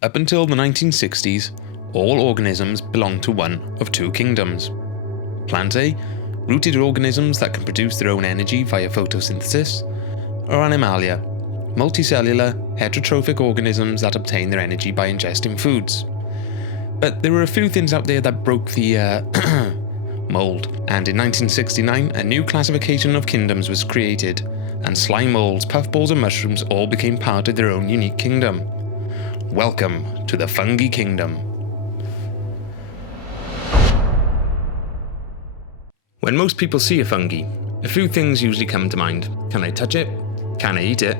Up until the 1960s, all organisms belong to one of two kingdoms. Plantae, rooted organisms that can produce their own energy via photosynthesis, or Animalia, multicellular, heterotrophic organisms that obtain their energy by ingesting foods. But there were a few things out there that broke the mould, and in 1969 a new classification of kingdoms was created, and slime molds, puffballs and mushrooms all became part of their own unique kingdom. Welcome to the Fungi Kingdom. When most people see a fungi, a few things usually come to mind. Can I touch it? Can I eat it?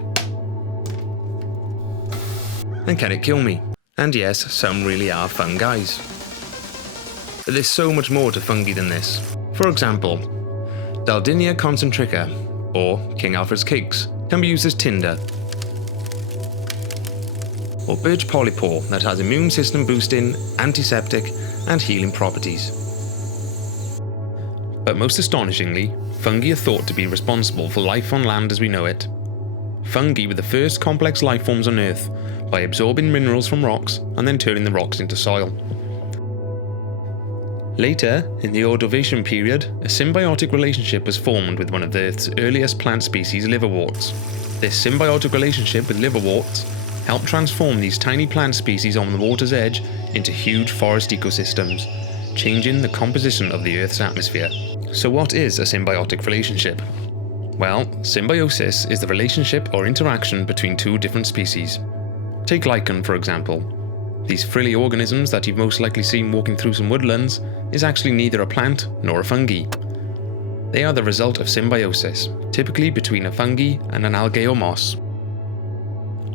And can it kill me? And yes, some really are fun guys. But there's so much more to fungi than this. For example, Daldinia concentrica, or King Alfred's cakes, can be used as tinder. Or birch polypore that has immune system boosting, antiseptic and healing properties. But most astonishingly, fungi are thought to be responsible for life on land as we know it. Fungi were the first complex life forms on Earth by absorbing minerals from rocks and then turning the rocks into soil. Later, in the Ordovician period, a symbiotic relationship was formed with one of Earth's earliest plant species, liverworts. This symbiotic relationship with liverworts helped transform these tiny plant species on the water's edge into huge forest ecosystems, changing the composition of the Earth's atmosphere. So what is a symbiotic relationship? Well, symbiosis is the relationship or interaction between two different species. Take lichen, for example. These frilly organisms that you've most likely seen walking through some woodlands is actually neither a plant nor a fungi. They are the result of symbiosis, typically between a fungi and an algae or moss.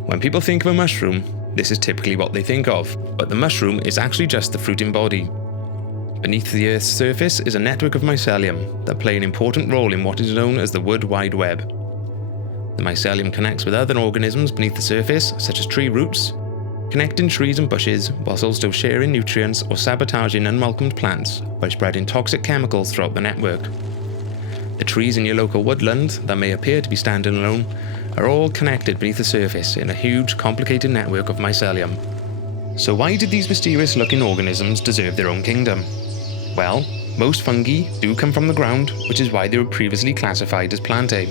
When people think of a mushroom, this is typically what they think of, but the mushroom is actually just the fruiting body. Beneath the Earth's surface is a network of mycelium that play an important role in what is known as the Wood Wide Web. The mycelium connects with other organisms beneath the surface, such as tree roots, connecting trees and bushes whilst also sharing nutrients or sabotaging unwelcomed plants by spreading toxic chemicals throughout the network. The trees in your local woodland that may appear to be standing alone are all connected beneath the surface in a huge, complicated network of mycelium. So why did these mysterious-looking organisms deserve their own kingdom? Well, most fungi do come from the ground, which is why they were previously classified as plantae.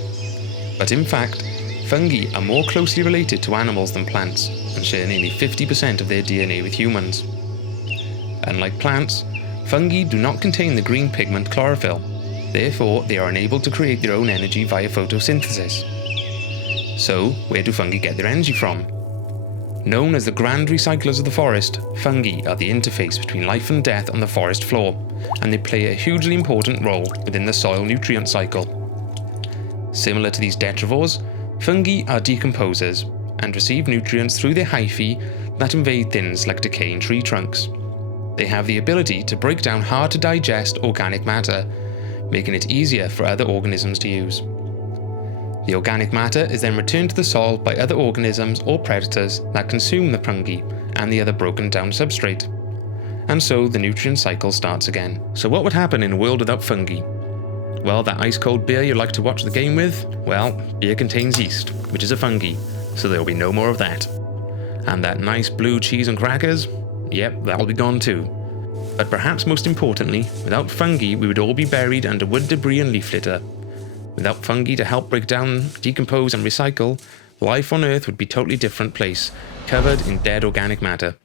But in fact, fungi are more closely related to animals than plants, and share nearly 50% of their DNA with humans. Unlike plants, fungi do not contain the green pigment chlorophyll. Therefore, they are unable to create their own energy via photosynthesis. So, where do fungi get their energy from? Known as the grand recyclers of the forest, fungi are the interface between life and death on the forest floor, and they play a hugely important role within the soil nutrient cycle. Similar to these detrivores, fungi are decomposers and receive nutrients through their hyphae that invade things like decaying tree trunks. They have the ability to break down hard-to-digest organic matter, making it easier for other organisms to use. The organic matter is then returned to the soil by other organisms or predators that consume the fungi and the other broken down substrate. And so the nutrient cycle starts again. So what would happen in a world without fungi? Well, that ice cold beer you like to watch the game with? Well, beer contains yeast, which is a fungi, so there will be no more of that. And that nice blue cheese and crackers? Yep, that'll be gone too. But perhaps most importantly, without fungi we would all be buried under wood debris and leaf litter. Without fungi to help break down, decompose and recycle, life on Earth would be a totally different place, covered in dead organic matter.